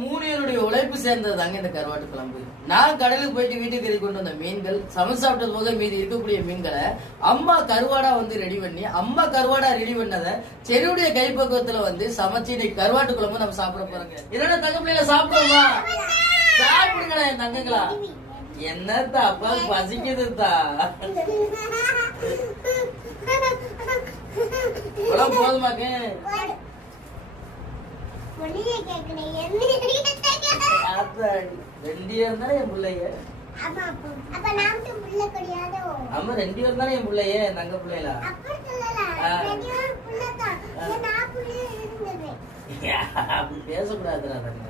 3 பேருடைய உழைப்பு சேர்ந்தது தாங்க இந்த கருவாட்டு குழம்பு. நான் கடலுக்கு போயிட்டு வீட்டுக்கு கொண்டு வந்த மீன்கள் சமைச்சு சாப்பிட்டது போக மீதி இருக்கக்கூடிய மீன்களை அம்மா கருவாடா ரெடி பண்ணி அம்மா கருவாடா ரெடி பண்ணதை செடியுடைய கைப்பக்குவத்துல சமைச்சு இன்னைக்கு கருவாட்டு குழம்பு நம்ம சாப்பிட போறோங்க. இல்லைன்னா தங்க பிள்ளைல சாப்பிடுவோமா? சாப்பிடுங்களா என் தங்கங்களா? என்னத்தா அப்பா பசிக்குதுதா. குழம்பு போதுமாக்கு? ரெண்டு பேர் தானே என் பிள்ளைங்க. ஆமா 2 பேர் தானே என் பிள்ளைய தங்க பிள்ளைகளா? அப்படி பேசக்கூடாதுடா தங்க.